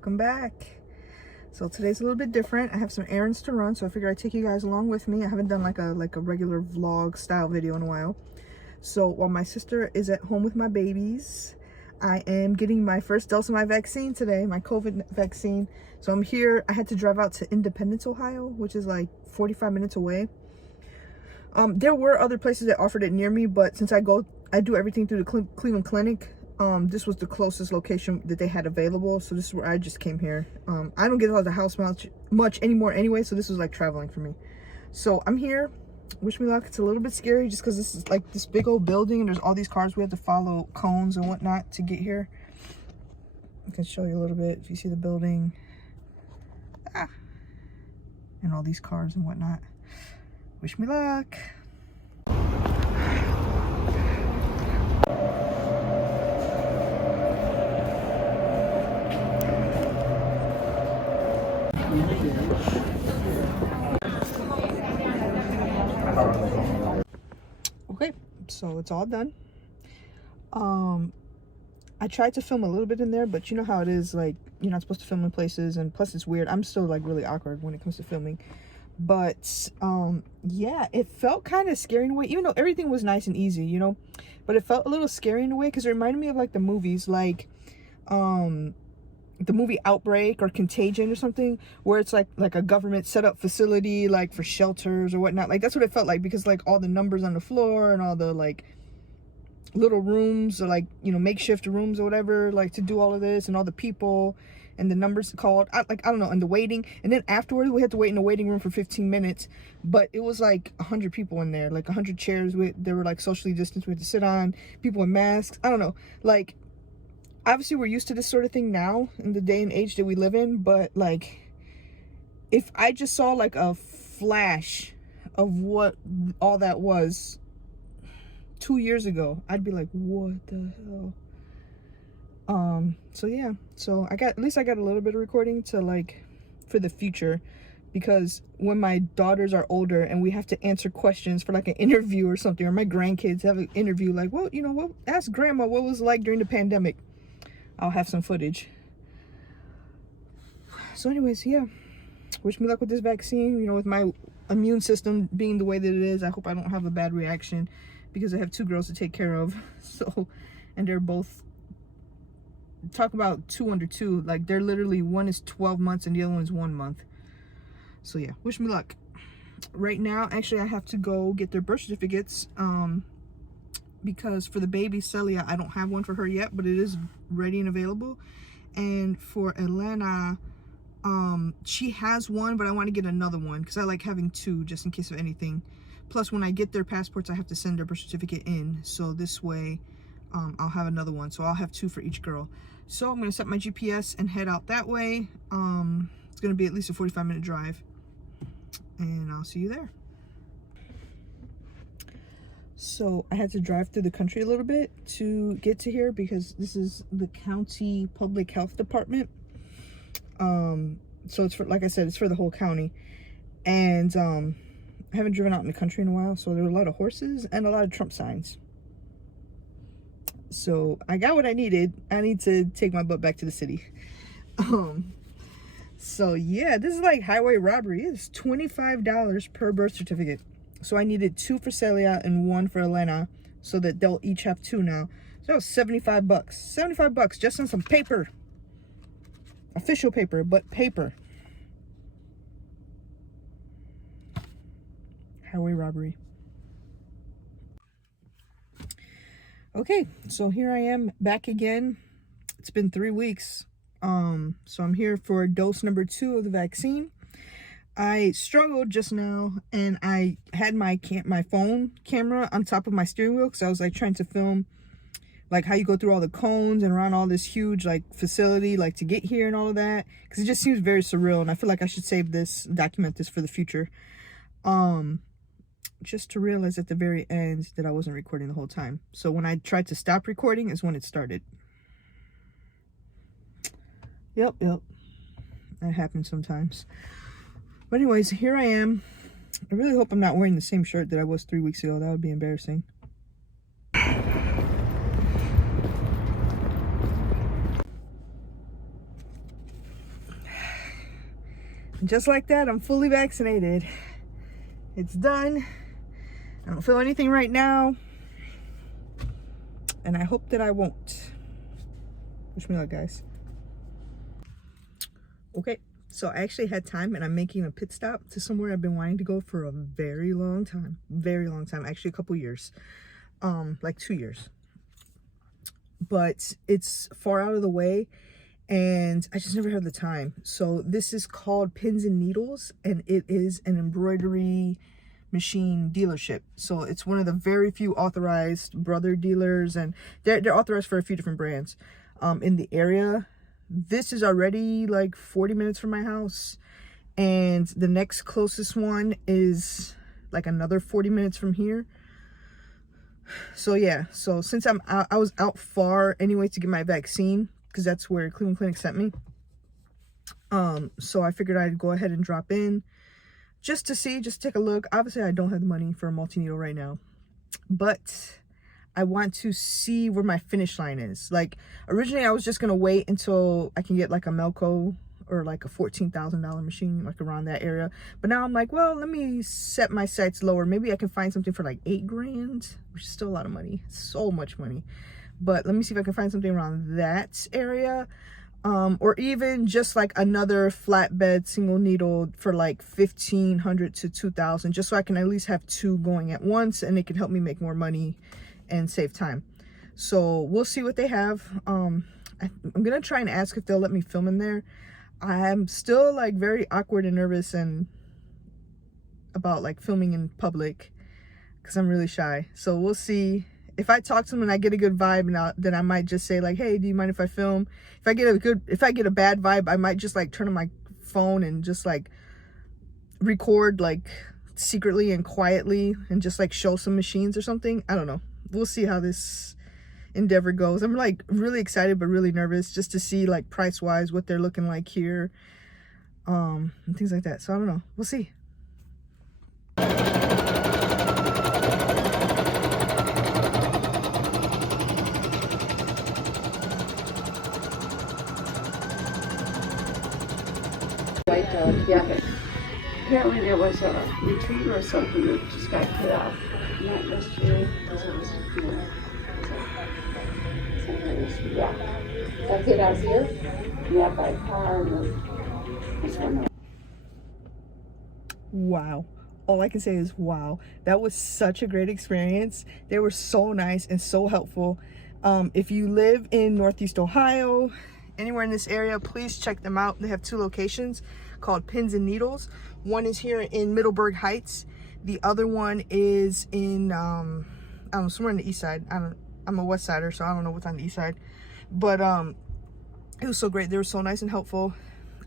welcome back. So today's a little bit different. I have some errands to run, so I figured I'd take you guys along with me. I haven't done like a regular vlog style video in a while. So while my sister is at home with my babies, I am getting my first dose of my vaccine today, my COVID vaccine. So I'm here. I had to drive out to Independence, Ohio, which is like 45 minutes away. There were other places that offered it near me, but since I do everything through the Cleveland Clinic, this was the closest location that they had available. So this is where I just came here. I don't get out of the house much anymore anyway, so this was like traveling for me. So I'm here. Wish me luck. It's a little bit scary just because this is like this big old building and there's all these cars. We have to follow cones and whatnot to get here. I can show you a little bit if you see the building. And all these cars and whatnot. Wish me luck. Okay, so it's all done. I tried to film a little bit in there, but you know how it is, like you're not supposed to film in places, and plus it's weird. I'm still like really awkward when it comes to filming. But yeah, it felt kind of scary in a way, even though everything was nice and easy, you know, but it felt a little scary in a way because it reminded me of like the movies, like the movie Outbreak or Contagion or something, where it's like a government set up facility like for shelters or whatnot. Like that's what it felt like, because like all the numbers on the floor and all the like little rooms or like, you know, makeshift rooms or whatever, like to do all of this, and all the people and the numbers called, I don't know, and the waiting. And then afterwards we had to wait in the waiting room for 15 minutes, but it was like 100 people in there, like 100 chairs they were like socially distanced, we had to sit on, people with masks. I don't know, like obviously we're used to this sort of thing now in the day and age that we live in, but like if I just saw like a flash of what all that was 2 years ago, I'd be like, what the hell? So yeah, so at least I got a little bit of recording to like for the future, because when my daughters are older and we have to answer questions for like an interview or something, or my grandkids have an interview, like, well, you know what, ask grandma what it was like during the pandemic, I'll have some footage. So anyways, yeah, wish me luck with this vaccine. You know, with my immune system being the way that it is, I hope I don't have a bad reaction, because I have 2 girls to take care of. So, and they're both, talk about 2 under 2, like they're literally, one is 12 months and the other one is 1 month. So yeah, wish me luck. Right now, actually I have to go get their birth certificates, because for the baby Celia, I don't have one for her yet, but it is ready and available. And for Elena, she has one, but I want to get another one because I like having 2 just in case of anything. Plus, when I get their passports, I have to send their birth certificate in, so this way I'll have another one, so I'll have 2 for each girl. So I'm going to set my GPS and head out that way. It's going to be at least a 45-minute drive, and I'll see you there. So I had to drive through the country a little bit to get to here, because this is the county public health department. So it's for, like I said, it's for the whole county. And I haven't driven out in the country in a while, so there were a lot of horses and a lot of Trump signs. So I got what I needed. I need to take my butt back to the city. So yeah, this is like highway robbery. It's $25 per birth certificate. So I needed 2 for Celia and 1 for Elena, so that they'll each have 2 now. So that was 75 bucks. 75 bucks just on some paper. Official paper, but paper. Highway robbery. Okay, so here I am back again. It's been 3 weeks. So I'm here for dose number 2 of the vaccine. I struggled just now, and I had my phone camera on top of my steering wheel, because I was like trying to film like how you go through all the cones and around all this huge like facility, like to get here and all of that, because it just seems very surreal, and I feel like I should save this, document this for the future. Just to realize at the very end that I wasn't recording the whole time. So when I tried to stop recording is when it started. Yep, that happens sometimes. But anyways, here I am. I really hope I'm not wearing the same shirt that I was 3 weeks ago. That would be embarrassing. just like that, I'm fully vaccinated. It's done. I don't feel anything right now, and I hope that I won't. Wish me luck, guys. Okay, so I actually had time, and I'm making a pit stop to somewhere I've been wanting to go for a very long time. Actually a couple years, like 2 years, but it's far out of the way and I just never had the time. So this is called Pins and Needles, and it is an embroidery machine dealership. So it's one of the very few authorized brother dealers, and they're authorized for a few different brands in the area. This is already like 40 minutes from my house, and the next closest one is like another 40 minutes from here. So yeah, so since I was out far anyway to get my vaccine, because that's where Cleveland Clinic sent me, so I figured I'd go ahead and drop in just to take a look. Obviously I don't have the money for a multi-needle right now, but I want to see where my finish line is. Like, originally I was just gonna wait until I can get like a Melco or like a $14,000 machine, like around that area. But now I'm like, well, let me set my sights lower. Maybe I can find something for like 8 grand, which is still a lot of money, so much money. But let me see if I can find something around that area, or even just like another flatbed single needle for like 1,500 to 2,000, just so I can at least have 2 going at once, and it can help me make more money and save time. So we'll see what they have. I'm gonna try and ask if they'll let me film in there. I'm still like very awkward and nervous and about like filming in public because I'm really shy. So we'll see. If I talk to them and I get a good vibe, and then I might just say like, hey, do you mind if I film? If I get a bad vibe, I might just like turn on my phone and just like record like secretly and quietly and just like show some machines or something. I don't know. We'll see how this endeavor goes. I'm like really excited but really nervous just to see like price wise what they're looking like here, and things like that. So I don't know. We'll see. Yeah. Apparently there was a retreat or something that just got put out. Not yesterday, because it was, yeah. That's it out here? Yeah, by car and this one. Wow. All I can say is wow. That was such a great experience. They were so nice and so helpful. If you live in Northeast Ohio, anywhere in this area, please check them out. They have 2 locations called Pins and Needles. One is here in Middleburg Heights. The other one is in I don't know, somewhere on the east side. I'm a west sider, so I don't know what's on the east side. But it was so great. They were so nice and helpful.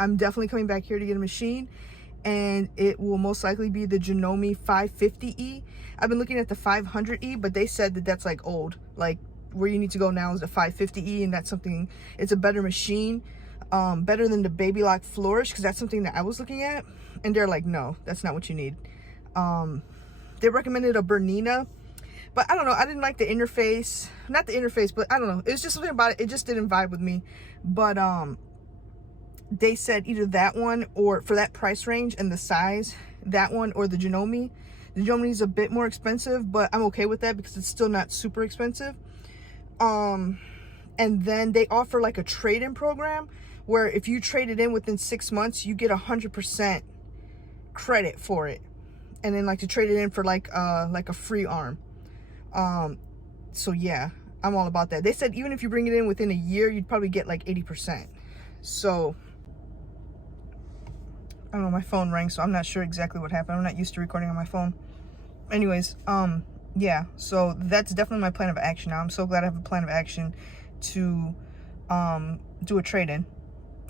I'm definitely coming back here to get a machine, and it will most likely be the Janome 550E. I've been looking at the 500E, but they said that that's like old. Like, where you need to go now is the 550E, and that's something, it's a better machine, better than the Baby Lock Flourish, because that's something that I was looking at, and they're like, no, that's not what you need. They recommended a Bernina, but I don't know, I didn't like the interface. Not the interface, but I don't know, it's just something about it, it just didn't vibe with me. But they said either that one, or for that price range and the size, that one or the Janome. The Janome is a bit more expensive, but I'm okay with that because it's still not super expensive. And then they offer like a trade-in program where if you trade it in within 6 months, you get 100% credit for it, and then like to trade it in for like a free arm. So yeah, I'm all about that. They said even if you bring it in within a year, you'd probably get like 80%. So I don't know, my phone rang, so I'm not sure exactly what happened. I'm not used to recording on my phone. Anyways, yeah, so that's definitely my plan of action now. I'm so glad I have a plan of action to do a trade-in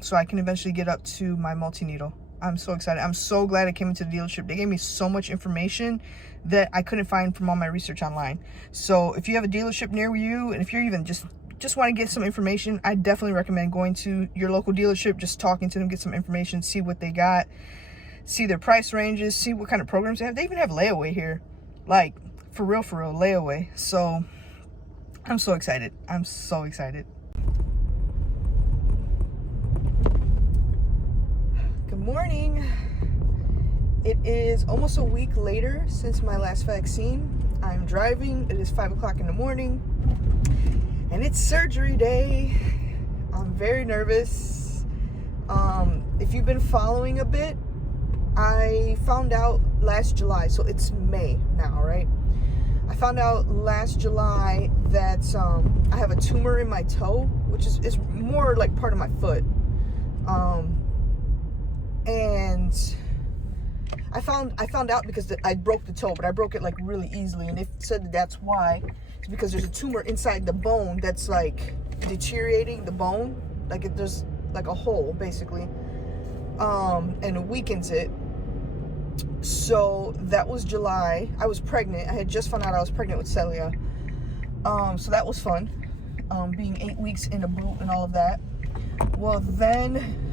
so I can eventually get up to my multi-needle. I'm so excited. I'm so glad I came into the dealership. They gave me so much information that I couldn't find from all my research online. So if you have a dealership near you, and if you're even just want to get some information, I definitely recommend going to your local dealership, just talking to them, get some information, see what they got, see their price ranges, see what kind of programs they have. They even have layaway here, like for real layaway. So I'm so excited. I'm so excited. Good morning. It is almost a week later since my last vaccine. I'm driving. It is 5 o'clock in the morning and it's surgery day. I'm very nervous. If you've been following a bit, I found out last July, so it's May now, right? I found out last July that I have a tumor in my toe, which is more like part of my foot. And I found out because I broke the toe, but I broke it like really easily, and they said that that's why. It's because there's a tumor inside the bone that's like deteriorating the bone, like there's like a hole basically, and it weakens it. So that was July. I was pregnant. I had just found out I was pregnant with Celia. So that was fun, being 8 weeks in a boot and all of that. Well, then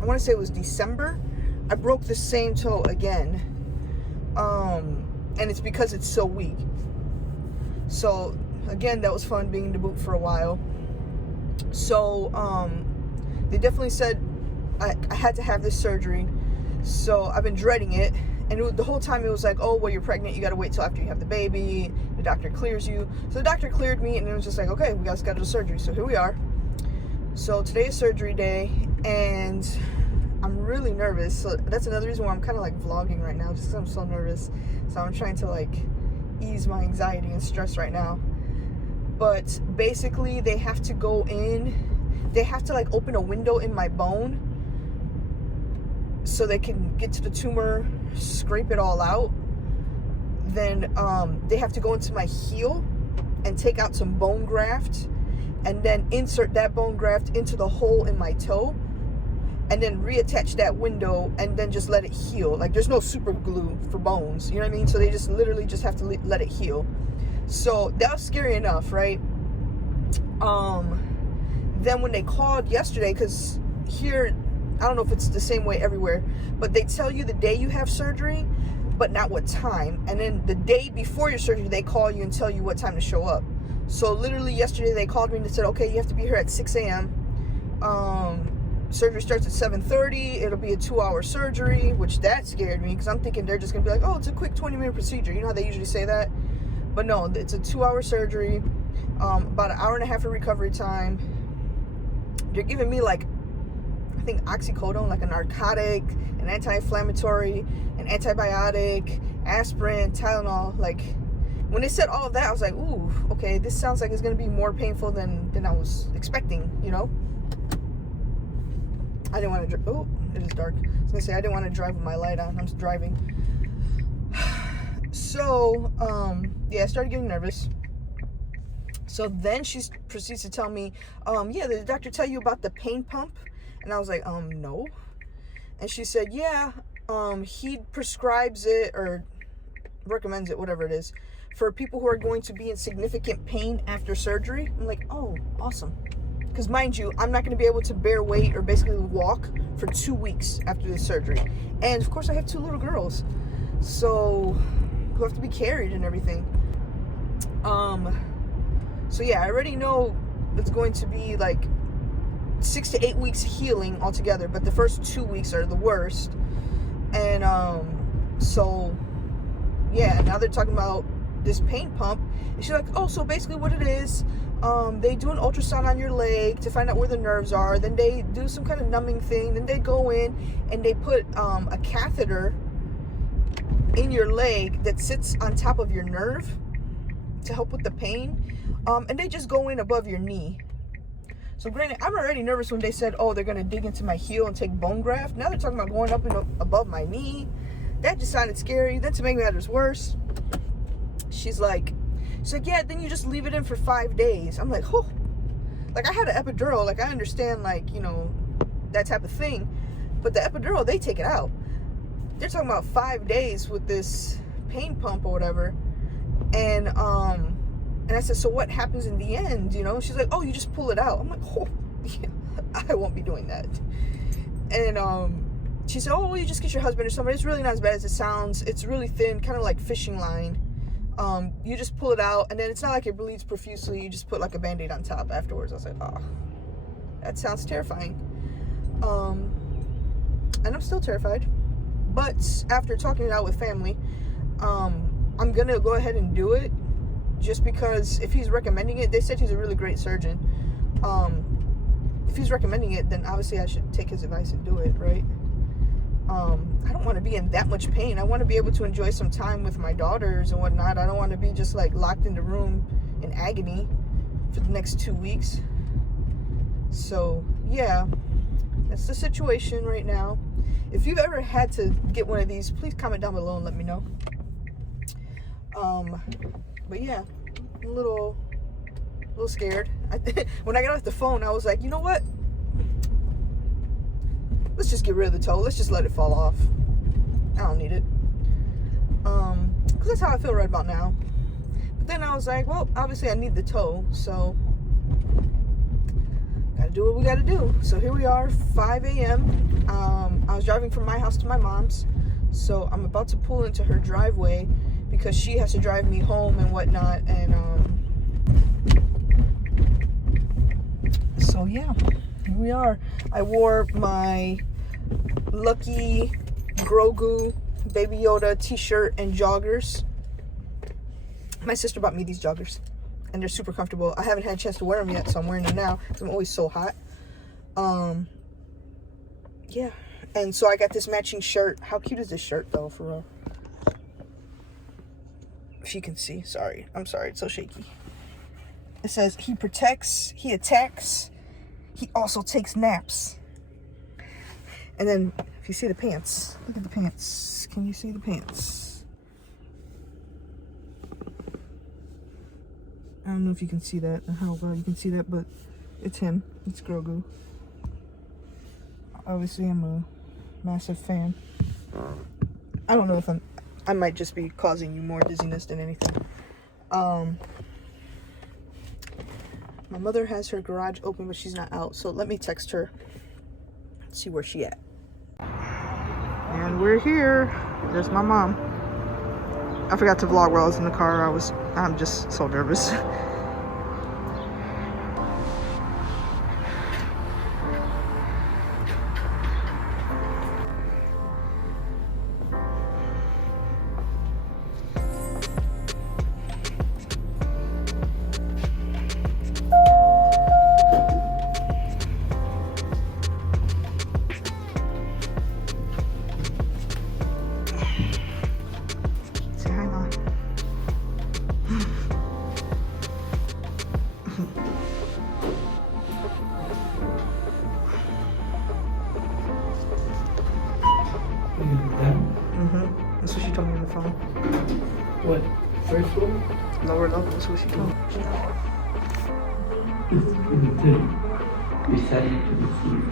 I want to say it was December, I broke the same toe again, and it's because it's so weak. So again, that was fun, being in the boot for a while. So they definitely said I had to have this surgery. So I've been dreading it, and the whole time it was like, oh, well, you're pregnant, you gotta wait till after you have the baby, the doctor clears you. So the doctor cleared me, and it was just like, okay, we gotta schedule surgery. So here we are. So today is surgery day, and I'm really nervous. So that's another reason why I'm kind of like vlogging right now, just because I'm so nervous. So I'm trying to like ease my anxiety and stress right now. But basically they have to go in, they have to like open a window in my bone so they can get to the tumor, scrape it all out. Then they have to go into my heel and take out some bone graft, and then insert that bone graft into the hole in my toe, and then reattach that window, and then just let it heal. Like, there's no super glue for bones, you know what I mean? So they just literally just have to let it heal. So that was scary enough, right? Then when they called yesterday, because here, I don't know if it's the same way everywhere, but they tell you the day you have surgery, but not what time. And then the day before your surgery, they call you and tell you what time to show up. So literally yesterday they called me and they said, okay, you have to be here at 6 a.m. Surgery starts at 7:30. It'll be a 2-hour surgery, which that scared me, because I'm thinking they're just gonna be like, oh, it's a quick 20-minute procedure. You know how they usually say that? But no, it's a 2-hour surgery, about an hour and a half of recovery time. They're giving me like, I think oxycodone, like a narcotic, an anti-inflammatory, an antibiotic, aspirin, Tylenol. Like, when they said all of that, I was like, ooh, okay, this sounds like it's gonna be more painful than I was expecting, you know? I didn't want to drive. Oh, it is dark. I was gonna say, I didn't want to drive with my light on. I'm just driving. So, yeah, I started getting nervous. So then she proceeds to tell me, yeah, did the doctor tell you about the pain pump? And I was like, no. And she said, yeah, he prescribes it or recommends it, whatever it is, for people who are going to be in significant pain after surgery. I'm like, oh, awesome. Because mind you, I'm not going to be able to bear weight or basically walk for 2 weeks after the surgery. And of course I have 2 little girls, so who have to be carried and everything. So yeah, I already know it's going to be like 6 to 8 weeks healing altogether, but the first 2 weeks are the worst. And so yeah, now they're talking about this pain pump, and she's like, oh, so basically what it is, they do an ultrasound on your leg to find out where the nerves are, then they do some kind of numbing thing, then they go in and they put a catheter in your leg that sits on top of your nerve to help with the pain, and they just go in above your knee. So granted, I'm already nervous when they said, oh, they're gonna dig into my heel and take bone graft. Now they're talking about going up and above my knee. That just sounded scary. Then to make matters worse, she's like, yeah, then you just leave it in for 5 days. I'm like, oh, like I had an epidural, like I understand, like, you know, that type of thing, but the epidural, they take it out. They're talking about 5 days with this pain pump or whatever. And I said, so what happens in the end, you know? She's like, oh, you just pull it out. I'm like, oh, yeah, I won't be doing that. And she said, oh, well, you just get your husband or somebody. It's really not as bad as it sounds. It's really thin, kind of like fishing line. You just pull it out, and then it's not like it bleeds profusely. You just put like a Band-Aid on top afterwards. I was like, oh, that sounds terrifying. and I'm still terrified. But after talking it out with family, I'm gonna go ahead and do it, just because if he's recommending it, they said he's a really great surgeon. If he's recommending it, then obviously I should take his advice and do it, right? I don't want to be in that much pain. I want to be able to enjoy some time with my daughters and whatnot. I don't want to be just like locked in the room in agony for the next 2 weeks. So yeah, that's the situation right now. If you've ever had to get one of these, please comment down below and let me know. But yeah, I'm a little scared. When I got off the phone, I was like, you know what? Let's just get rid of the toe. Let's just let it fall off. I don't need it. Because that's how I feel right about now. But then I was like, well, obviously I need the toe, so gotta do what we gotta do. So here we are, 5 a.m. I was driving from my house to my mom's, so I'm about to pull into her driveway because she has to drive me home and whatnot. And so yeah, here we are. I wore my Lucky Grogu Baby Yoda t-shirt and joggers. My sister bought me these joggers and they're super comfortable. I haven't had a chance to wear them yet, so I'm wearing them now because I'm always so hot. Yeah, and so I got this matching shirt. How cute is this shirt though, for real? If you can see, sorry, I'm sorry, it's so shaky. It says, he protects, he attacks, he also takes naps. And then if you see the pants, look at the pants. Can you see the pants? I don't know if you can see that, or how well you can see that, but it's him. It's Grogu. Obviously, I'm a massive fan. I don't know if I might just be causing you more dizziness than anything. My mother has her garage open, but she's not out, so let me text her, see where she at. And we're here. There's my mom. I forgot to vlog while I was in the car. I'm just so nervous. That's what she told me on the phone. What? First floor? Lower level, that's what she told me. It's in the thing. Decided to receive.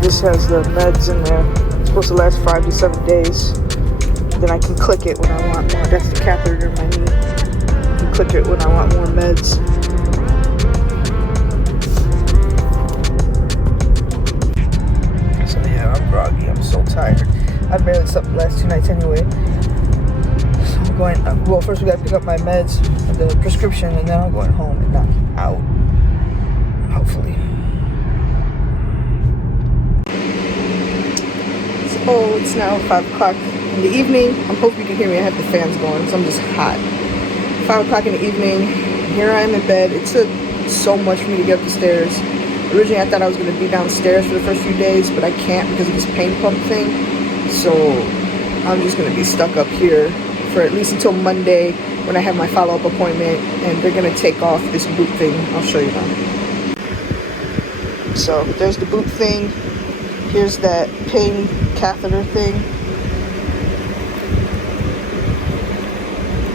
This has the meds in there. It's supposed to last 5 to 7 days. Then I can click it when I want more. That's the catheter in my knee. I can click it when I want more meds. So yeah, I'm groggy. I'm so tired. I barely slept the last 2 nights anyway. So I'm going, well, first we gotta pick up my meds, the prescription, and then I'm going home and knock it out. Hopefully. Oh, it's now 5 o'clock in the evening. I'm hoping you can hear me. I have the fans going, so I'm just hot. 5 o'clock in the evening. Here I am in bed. It took so much for me to get up the stairs. Originally, I thought I was going to be downstairs for the first few days, but I can't because of this pain pump thing. So I'm just going to be stuck up here for at least until Monday when I have my follow-up appointment, and they're going to take off this boot thing. I'll show you now. So there's the boot thing. Here's that pain catheter thing.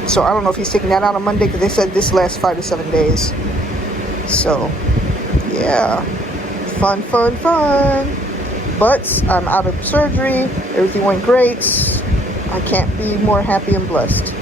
So I don't know if he's taking that out on Monday because they said this lasts 5 to 7 days. So yeah, fun. But I'm out of surgery. Everything went great. I can't be more happy and blessed.